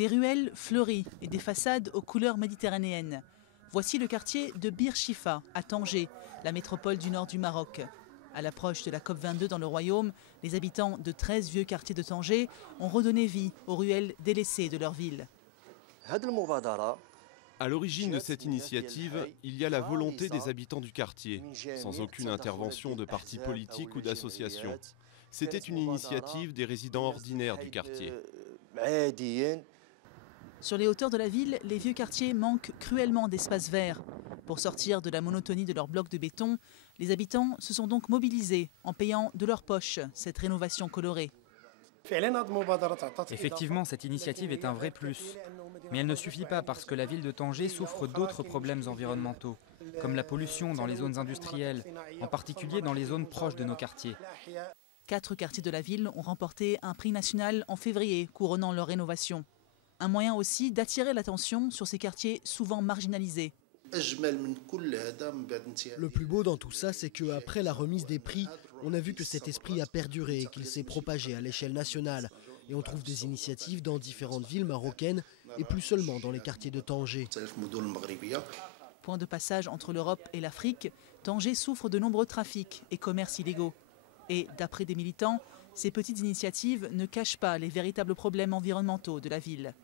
Des ruelles fleuries et des façades aux couleurs méditerranéennes. Voici le quartier de Bir Shifa, à Tanger, la métropole du nord du Maroc. À l'approche de la COP22 dans le royaume, les habitants de 13 vieux quartiers de Tanger ont redonné vie aux ruelles délaissées de leur ville. À l'origine de cette initiative, il y a la volonté des habitants du quartier, sans aucune intervention de partis politiques ou d'associations. C'était une initiative des résidents ordinaires du quartier. Sur les hauteurs de la ville, les vieux quartiers manquent cruellement d'espaces verts. Pour sortir de la monotonie de leurs blocs de béton, les habitants se sont donc mobilisés en payant de leur poche cette rénovation colorée. Effectivement, cette initiative est un vrai plus. Mais elle ne suffit pas parce que la ville de Tanger souffre d'autres problèmes environnementaux, comme la pollution dans les zones industrielles, en particulier dans les zones proches de nos quartiers. 4 quartiers de la ville ont remporté un prix national en février, couronnant leur rénovation. Un moyen aussi d'attirer l'attention sur ces quartiers souvent marginalisés. Le plus beau dans tout ça, c'est qu'après la remise des prix, on a vu que cet esprit a perduré et qu'il s'est propagé à l'échelle nationale. Et on trouve des initiatives dans différentes villes marocaines et plus seulement dans les quartiers de Tanger. Point de passage entre l'Europe et l'Afrique, Tanger souffre de nombreux trafics et commerces illégaux. Et d'après des militants, ces petites initiatives ne cachent pas les véritables problèmes environnementaux de la ville.